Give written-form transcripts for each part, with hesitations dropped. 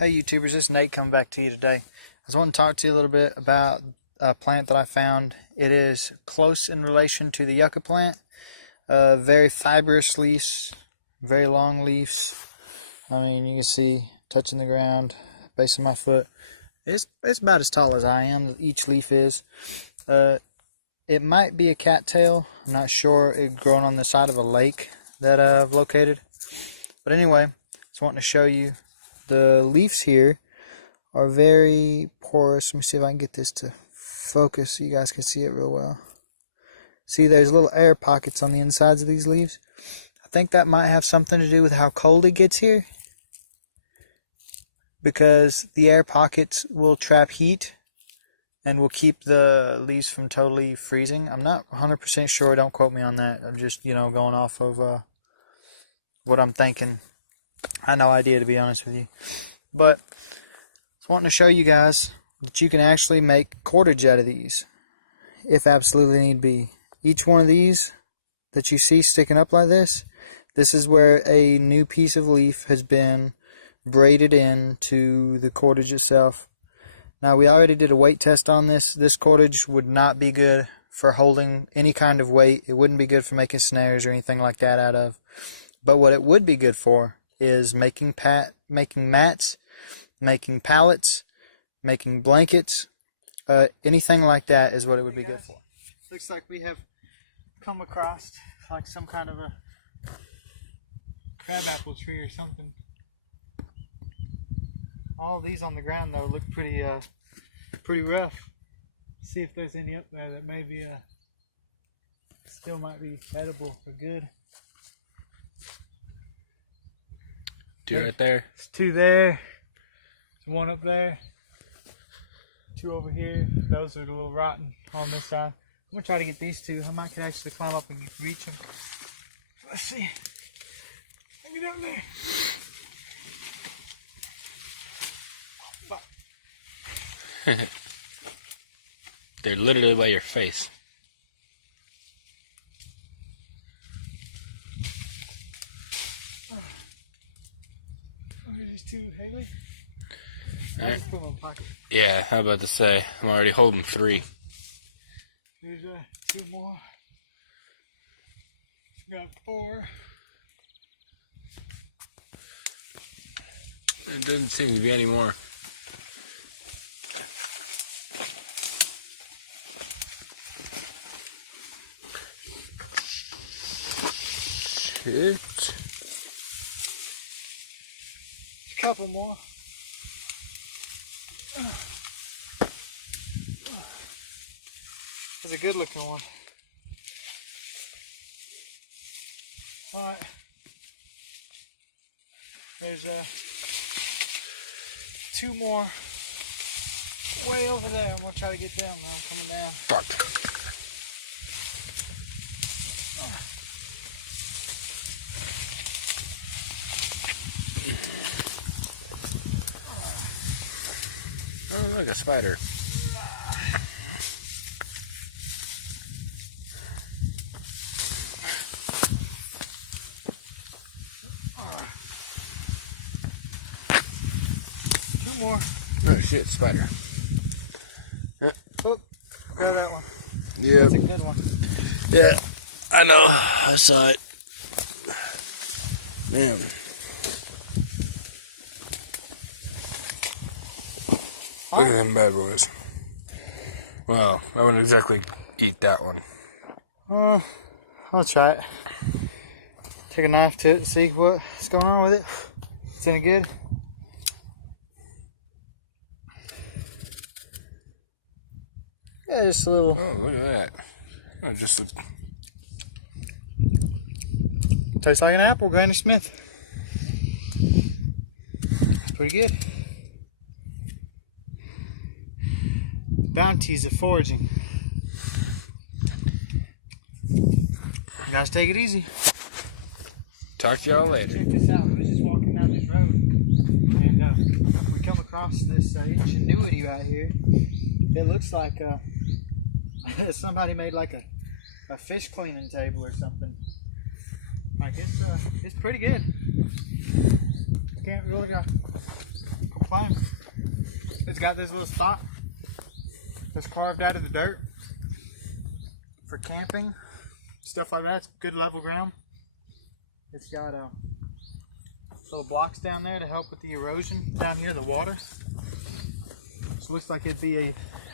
Hey YouTubers, it's Nate coming back to you today. I just want to talk to you a little bit about a plant that I found. It is close in relation to the yucca plant. Very fibrous leaves, very long leaves. I mean, you can see touching the ground, base of my foot. It's about as tall as I am, each leaf is. It might be a cattail, I'm not sure. It's growing on the side of a lake that I've located. But anyway, just wanting to show you. The leaves here are very porous. Let me see if I can get this to focus so you guys can see it real well. See, there's little air pockets on the insides of these leaves. I think that might have something to do with how cold it gets here, because the air pockets will trap heat and will keep the leaves from totally freezing. I'm not 100% sure. Don't quote me on that. I'm just, going off of what I'm thinking. I had no idea, to be honest with you. But I was wanting to show you guys that you can actually make cordage out of these, if absolutely need be. Each one of these that you see sticking up like this is where a new piece of leaf has been braided into the cordage itself. Now, we already did a weight test on this. This cordage would not be good for holding any kind of weight. It wouldn't be good for making snares or anything like that out of. But what it would be good for is making mats, making pallets, making blankets, anything like that is what it would be good for. Looks like we have come across like some kind of a crabapple tree or something. All of these on the ground though look pretty rough. See if there's any up there that maybe still might be edible or good. Two right there. There's two there. There's one up there. Two over here. Those are a little rotten on this side. I'm going to try to get these two. I might could actually climb up and reach them. Let's see. Let me get up there. Oh, They're literally by your face. These two, Haley. Right. Just put them in my pocket. Yeah, how about to say, I'm already holding 3. Here's 2 more. We got 4. There doesn't seem to be any more. Shit. A couple more. That's a good looking one. Alright. There's 2 more way over there. I'm gonna try to get down now. I'm coming down. Fuck. Oh, look, a spider. More. Oh shit, spider. Yeah. Oh, grab that one. Yeah. That's a good one. Yeah, I know. I saw it. Man. Look at them bad boys. Well, I wouldn't exactly eat that one. I'll try it. Take a knife to it and see what's going on with it. It's any good. Yeah, just a little. Oh, look at that. Oh, just a... Tastes like an apple, Granny Smith. It's pretty good. Bounties of foraging. You guys take it easy. Talk to y'all later. Check this out. I was just walking down this road and we come across this ingenuity right here. It looks like somebody made like a fish cleaning table or something. Like it's pretty good. I can't really complain. got this little spot that's carved out of the dirt for camping, stuff like that. It's good level ground. It's got little blocks down there to help with the erosion down here, the water. So it looks like it'd be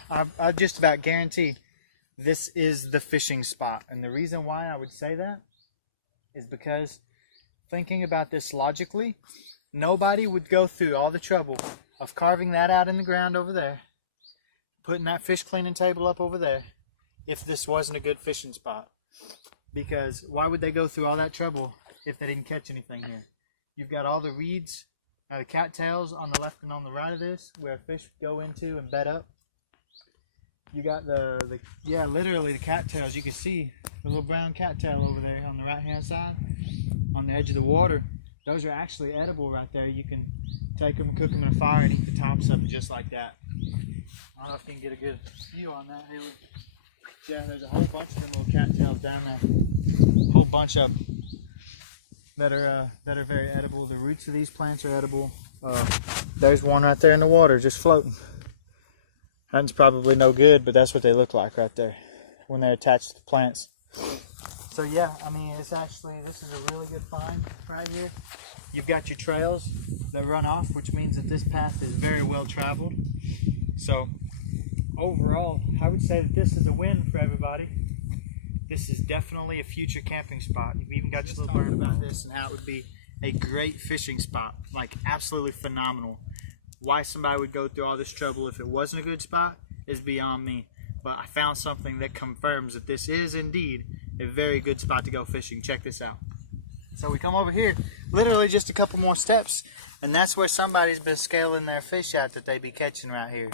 I just about guarantee this is the fishing spot. And the reason why I would say that is because, thinking about this logically, nobody would go through all the trouble of carving that out in the ground over there, putting that fish cleaning table up over there, if this wasn't a good fishing spot. Because why would they go through all that trouble if they didn't catch anything here? You've got all the reeds, the cattails on the left and on the right of this, where fish go into and bed up. You got literally the cattails. You can see the little brown cattail over there on the right hand side on the edge of the water. Those are actually edible right there. You can take them, cook them in a fire, and eat the tops of them just like that. I don't know if you can get a good view on that, Haley. Yeah, there's a whole bunch of them little cattails down there. A whole bunch of them that are very edible. The roots of these plants are edible. There's one right there in the water just floating. That's probably no good, but that's what they look like right there when they're attached to the plants. So yeah, I mean, this is a really good find right here. You've got your trails that run off, which means that this path is very well traveled. So overall, I would say that this is a win for everybody. This is definitely a future camping spot. You've even got your little bird about this and how it would be a great fishing spot, like absolutely phenomenal. Why somebody would go through all this trouble if it wasn't a good spot is beyond me. But I found something that confirms that this is indeed a very good spot to go fishing. Check this out. So we come over here, literally just a couple more steps, and that's where somebody's been scaling their fish out that they be catching right here.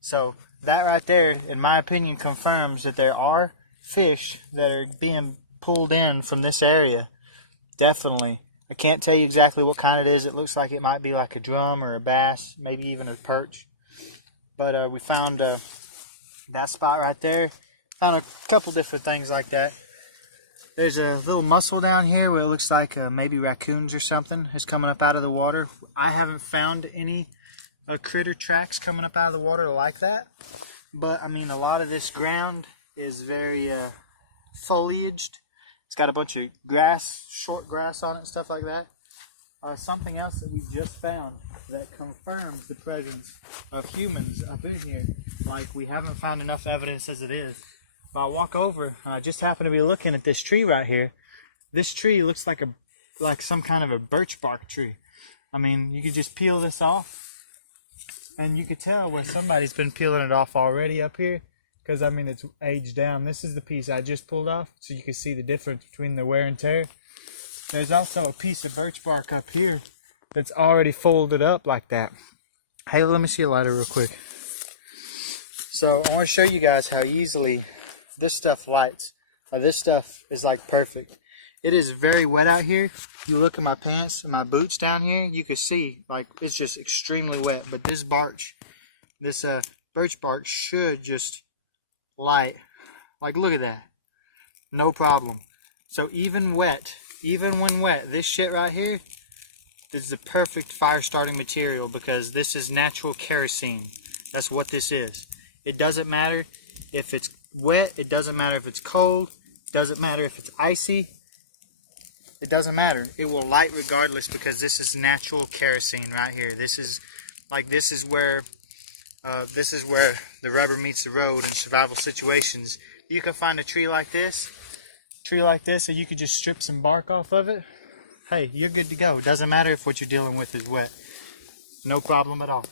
So that right there, in my opinion, confirms that there are fish that are being pulled in from this area. Definitely. I can't tell you exactly what kind it is. It looks like it might be like a drum or a bass, maybe even a perch. But we found that spot right there. Found a couple different things like that. There's a little mussel down here where it looks like maybe raccoons or something is coming up out of the water. I haven't found any critter tracks coming up out of the water like that. But I mean, a lot of this ground is very foliaged. It's got a bunch of grass, short grass on it and stuff like that. Something else that we just found that confirms the presence of humans up in here. Like, we haven't found enough evidence as it is. But I walk over and I just happen to be looking at this tree right here. This tree looks like some kind of a birch bark tree. I mean, you could just peel this off and you could tell where somebody's been peeling it off already up here. Because, I mean, it's aged down. This is the piece I just pulled off, so you can see the difference between the wear and tear. There's also a piece of birch bark up here that's already folded up like that. Hey, let me see a lighter real quick. So, I want to show you guys how easily this stuff lights. This stuff is like perfect. It is very wet out here. You look at my pants and my boots down here, you can see, like, it's just extremely wet. But this birch bark should just light. Like, look at that. No problem. So even when wet, this shit right here is the perfect fire starting material because this is natural kerosene. That's what this is. It doesn't matter if it's wet, it doesn't matter if it's cold, it doesn't matter if it's icy. It doesn't matter. It will light regardless because this is natural kerosene right here. This is where the rubber meets the road in survival situations. You can find a tree like this, and you could just strip some bark off of it. Hey, you're good to go. It doesn't matter if what you're dealing with is wet. No problem at all.